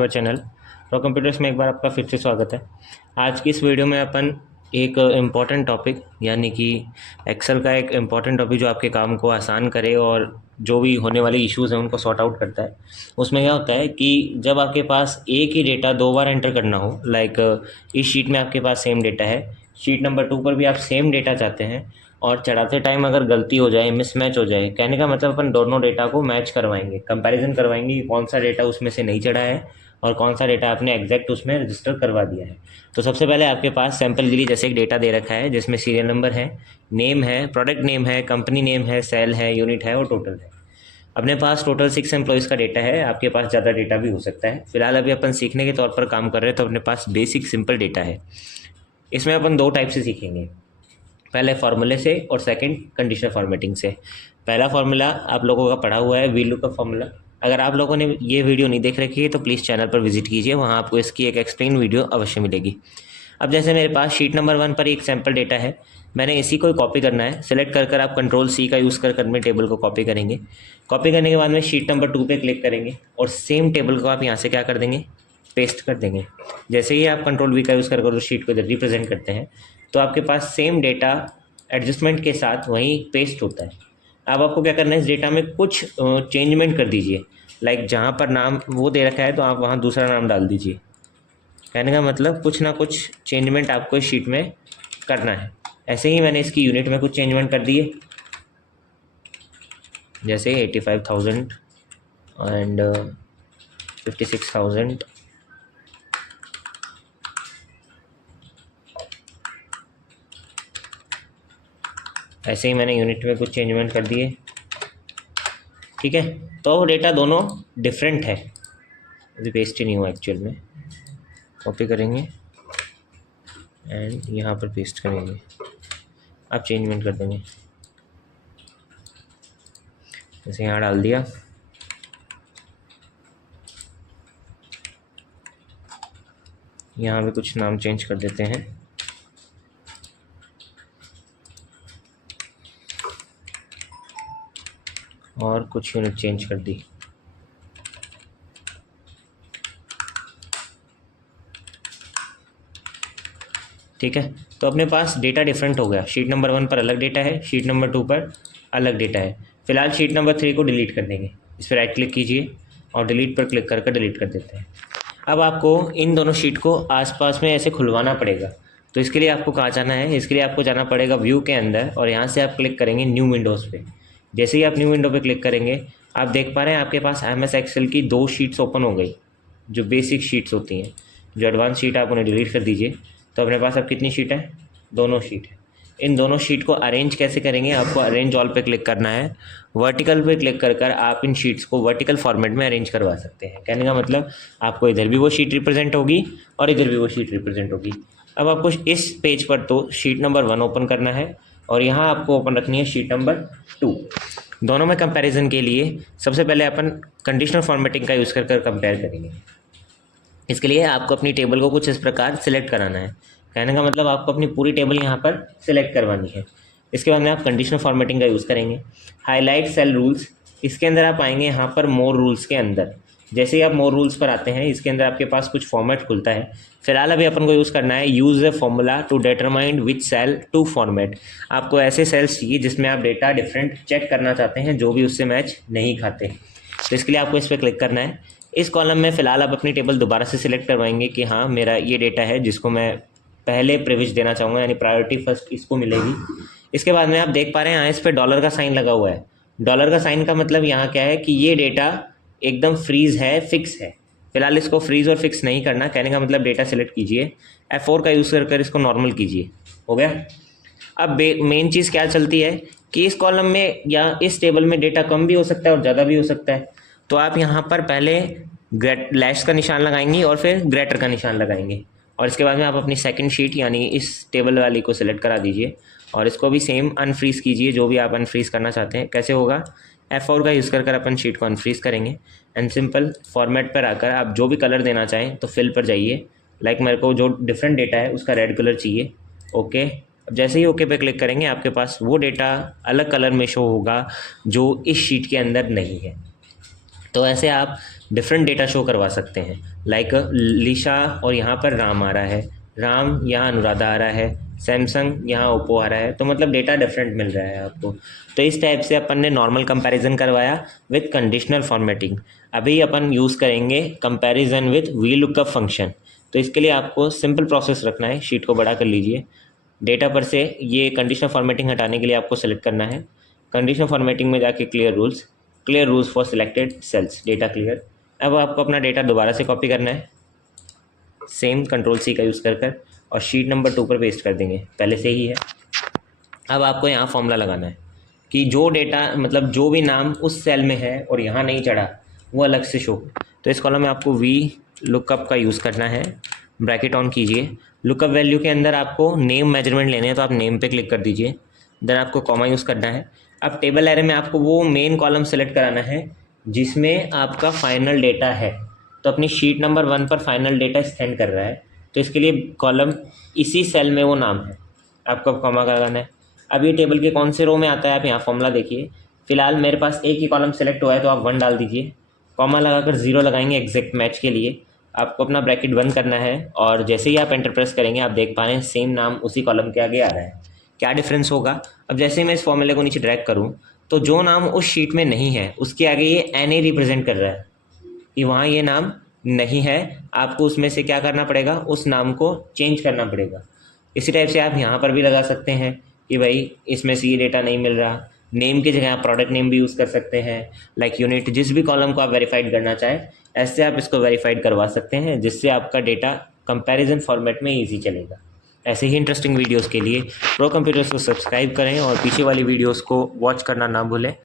To our channel Raw Computers में एक बार आपका फिर से स्वागत है। आज की इस वीडियो में अपन एक इम्पॉर्टेंट टॉपिक यानी कि एक्सेल का एक इम्पॉर्टेंट टॉपिक जो आपके काम को आसान करे और जो भी होने वाले इश्यूज़ हैं उनको सॉर्ट आउट करता है। उसमें क्या होता है कि जब आपके पास एक ही डेटा दो बार एंटर करना हो, लाइक इस शीट में आपके पास सेम डेटा है, शीट नंबर 2 पर भी आप सेम डेटा चाहते हैं और चढ़ाते टाइम अगर गलती हो जाए, मिसमैच हो जाए, कहने का मतलब अपन दोनों डेटा को मैच करवाएंगे, कंपैरिजन करवाएंगे कि कौन सा डेटा उसमें से नहीं चढ़ा है और कौन सा डेटा आपने एग्जैक्ट उसमें रजिस्टर करवा दिया है। तो सबसे पहले आपके पास सैंपल के लिए जैसे एक डेटा दे रखा है जिसमें सीरियल नंबर है, नेम है, प्रोडक्ट नेम है, कंपनी नेम है, सेल है, यूनिट है और टोटल है। अपने पास टोटल 6 एम्प्लॉयज़ का डेटा है, आपके पास ज़्यादा डेटा भी हो सकता है। फिलहाल अभी अपन सीखने के तौर पर काम कर रहे हैं तो अपने पास बेसिक सिंपल डेटा है। इसमें अपन दो टाइप से सीखेंगे, पहले फार्मूले से और सेकंड कंडीशनल फॉर्मेटिंग से। पहला फार्मूला आप लोगों का पढ़ा हुआ है, वीलुकअप फार्मूला। अगर आप लोगों ने ये वीडियो नहीं देख रखी है तो प्लीज़ चैनल पर विजिट कीजिए, वहाँ आपको इसकी एक एक्सप्लेन वीडियो अवश्य मिलेगी। अब जैसे मेरे पास शीट नंबर 1 पर एक सैम्पल डेटा है, मैंने इसी को कॉपी करना है। सेलेक्ट कर आप कंट्रोल C का यूज़ कर अपने टेबल को कॉपी करेंगे। कॉपी करने के बाद में शीट नंबर 2 पे क्लिक करेंगे और सेम टेबल को आप यहाँ से क्या कर देंगे, पेस्ट कर देंगे। जैसे ही आप कंट्रोल V का यूज़ कर उस शीट को इधर रिप्रेजेंट करते हैं तो आपके पास सेम डेटा एडजस्टमेंट के साथ वहीं पेस्ट होता है। अब आपको क्या करना है, इस डेटा में कुछ चेंजमेंट कर दीजिए, लाइक जहाँ पर नाम वो दे रखा है तो आप वहाँ दूसरा नाम डाल दीजिए। कहने का मतलब कुछ ना कुछ चेंजमेंट आपको इस शीट में करना है। ऐसे ही मैंने इसकी यूनिट में कुछ चेंजमेंट कर दिए, जैसे 85,000 एंड 56,000। ऐसे ही मैंने यूनिट में कुछ चेंजमेंट कर दिए, ठीक है। तो डेटा दोनों डिफरेंट है, अभी पेस्ट ही नहीं हुआ एक्चुअल में। कॉपी करेंगे एंड यहाँ पर पेस्ट करेंगे, आप चेंजमेंट कर देंगे, जैसे यहाँ डाल दिया। यहाँ पे कुछ नाम चेंज कर देते हैं, और कुछ यूनिट चेंज कर दी। ठीक है, तो अपने पास डेटा डिफरेंट हो गया। शीट नंबर 1 पर अलग डेटा है, शीट नंबर 2 पर अलग डेटा है। फिलहाल शीट नंबर 3 को डिलीट कर देंगे। इस पर राइट क्लिक कीजिए और डिलीट पर क्लिक करके डिलीट कर देते हैं। अब आपको इन दोनों शीट को आसपास में ऐसे खुलवाना पड़ेगा। तो इसके लिए आपको कहाँ जाना है, इसके लिए आपको जाना पड़ेगा व्यू के अंदर और यहाँ से आप क्लिक करेंगे न्यू विंडोज़ पे। जैसे ही आप न्यू विंडो पे क्लिक करेंगे आप देख पा रहे हैं आपके पास MS एक्सेल की 2 शीट्स ओपन हो गई, जो बेसिक शीट्स होती हैं। जो एडवांस शीट आप उन्हें डिलीट कर दीजिए। तो अपने पास अब कितनी शीट है, दोनों शीट है। इन दोनों शीट को अरेंज कैसे करेंगे, आपको अरेंज ऑल पे क्लिक करना है। वर्टिकल पे क्लिक कर आप इन शीट्स को वर्टिकल फॉर्मेट में अरेंज करवा सकते हैं। कहने का मतलब आपको इधर भी वो शीट रिप्रेजेंट होगी और इधर भी वो शीट रिप्रेजेंट होगी। अब आपको इस पेज पर तो शीट नंबर 1 ओपन करना है और यहाँ आपको ओपन रखनी है शीट नंबर 2। दोनों में कंपैरिजन के लिए सबसे पहले अपन कंडीशनल फॉर्मेटिंग का यूज़ कर कंपेयर करेंगे। इसके लिए आपको अपनी टेबल को कुछ इस प्रकार सिलेक्ट कराना है। कहने का मतलब आपको अपनी पूरी टेबल यहाँ पर सिलेक्ट करवानी है। इसके बाद में आप कंडीशनल फॉर्मेटिंग का यूज़ करेंगे। हाईलाइट सेल रूल्स, इसके अंदर आप आएंगे यहाँ पर मोर रूल्स के अंदर। जैसे ही आप मोर रूल्स पर आते हैं इसके अंदर आपके पास कुछ फॉर्मेट खुलता है। फिलहाल अभी अपन को यूज़ करना है use a formula to determine which cell to format. आपको ऐसे सेल्स चाहिए जिसमें आप डेटा डिफरेंट चेक करना चाहते हैं जो भी उससे मैच नहीं खाते। तो इसके लिए आपको इस पर क्लिक करना है। इस कॉलम में फ़िलहाल आप अपनी टेबल दोबारा से सिलेक्ट करवाएंगे कि हाँ मेरा ये डेटा है जिसको मैं पहले प्रिविलेज देना चाहूँगा, यानी प्रायोरिटी फर्स्ट इसको मिलेगी। इसके बाद में आप देख पा रहे हैं यहाँ इस पर डॉलर का साइन लगा हुआ है। डॉलर का साइन का मतलब यहाँ क्या है कि ये डेटा एकदम फ्रीज है, फिक्स है। फिलहाल इसको फ्रीज और फिक्स नहीं करना। कहने का मतलब डेटा सेलेक्ट कीजिए, F4 का यूज़ कर इसको नॉर्मल कीजिए। हो गया। अब मेन चीज़ क्या चलती है कि इस कॉलम में या इस टेबल में डेटा कम भी हो सकता है और ज़्यादा भी हो सकता है। तो आप यहाँ पर पहले लैश का निशान लगाएंगे और फिर ग्रेटर का निशान लगाएंगे और इसके बाद में आप अपनी सेकंड शीट यानी इस टेबल वाली को सिलेक्ट करा दीजिए और इसको भी सेम अनफ्रीज़ कीजिए, जो भी आप अनफ्रीज़ करना चाहते हैं। कैसे होगा, F4 का यूज़ कर अपन शीट को अनफ्रीज़ करेंगे एंड सिंपल फॉर्मेट पर आकर आप जो भी कलर देना चाहें तो फिल पर जाइए। लाइक मेरे को जो डिफरेंट डेटा है उसका रेड कलर चाहिए। ओके, जैसे ही ओके पे क्लिक करेंगे आपके पास वो डेटा अलग कलर में शो होगा जो इस शीट के अंदर नहीं है। तो ऐसे आप डिफरेंट डेटा शो करवा सकते हैं। लाइक लिशा और यहाँ पर राम आ रहा है, राम यहाँ अनुराधा आ रहा है, सैमसंग यहाँ ओप्पो आ रहा है, तो मतलब डेटा डिफरेंट मिल रहा है आपको। तो इस टाइप से अपन ने नॉर्मल कंपैरिजन करवाया विथ कंडीशनल फॉर्मेटिंग। अभी अपन यूज़ करेंगे comparison with V lookup function. तो इसके लिए आपको सिंपल प्रोसेस रखना है, शीट को बड़ा कर लीजिए। डेटा पर से ये कंडीशनल फॉर्मेटिंग हटाने के लिए आपको सेलेक्ट करना है, कंडीशनल फॉर्मेटिंग में जाके clear rules for selected cells, data clear. अब आपको अपना डेटा दोबारा से कॉपी करना है, सेम Ctrl+C का यूज़ कर और शीट नंबर 2 पर पेस्ट कर देंगे, पहले से ही है। अब आपको यहाँ फॉर्मूला लगाना है कि जो डेटा मतलब जो भी नाम उस सेल में है और यहाँ नहीं चढ़ा वो अलग से शो। तो इस कॉलम में आपको वी लुकअप का यूज़ करना है, ब्रैकेट ऑन कीजिए। लुकअप वैल्यू के अंदर आपको नेम मेजरमेंट लेने हैं, तो आप नेम पे क्लिक कर दीजिए, देन आपको कॉमा यूज़ करना है। अब टेबल एरे में आपको वो मेन कॉलम सेलेक्ट कराना है जिसमें आपका फाइनल डेटा है। तो अपनी शीट नंबर 1 पर फाइनल डेटा स्टैंड कर रहा है, तो इसके लिए कॉलम इसी सेल में वो नाम है, आपको कॉमा लगाना है। अब ये टेबल के कौन से रो में आता है आप यहाँ फॉर्मूला देखिए। फिलहाल मेरे पास एक ही कॉलम सेलेक्ट हुआ है, तो आप 1 डाल दीजिए, कॉमा लगाकर 0 लगाएंगे एग्जैक्ट मैच के लिए। आपको अपना ब्रैकेट बंद करना है और जैसे ही आप एंटर प्रेस करेंगे आप देख पा रहे हैं सेम नाम उसी कॉलम के आगे आ रहा है। क्या डिफरेंस होगा? अब जैसे ही मैं इस फॉर्मूले को नीचे ड्रैग करूँ तो जो नाम उस शीट में नहीं है उसके आगे ये NA रिप्रेजेंट कर रहा है कि वहाँ ये नाम नहीं है। आपको उसमें से क्या करना पड़ेगा, उस नाम को चेंज करना पड़ेगा। इसी टाइप से आप यहाँ पर भी लगा सकते हैं कि भाई इसमें से ये डेटा नहीं मिल रहा। नेम की जगह आप प्रोडक्ट नेम भी यूज़ कर सकते हैं, लाइक यूनिट, जिस भी कॉलम को आप वेरीफाइड करना चाहें ऐसे आप इसको वेरीफाइड करवा सकते हैं, जिससे आपका डेटा कंपैरिजन फॉर्मेट में ईजी चलेगा। ऐसे ही इंटरेस्टिंग वीडियोस के लिए प्रो कंप्यूटर्स को सब्सक्राइब करें और पीछे वाली वीडियोस को वॉच करना ना भूलें।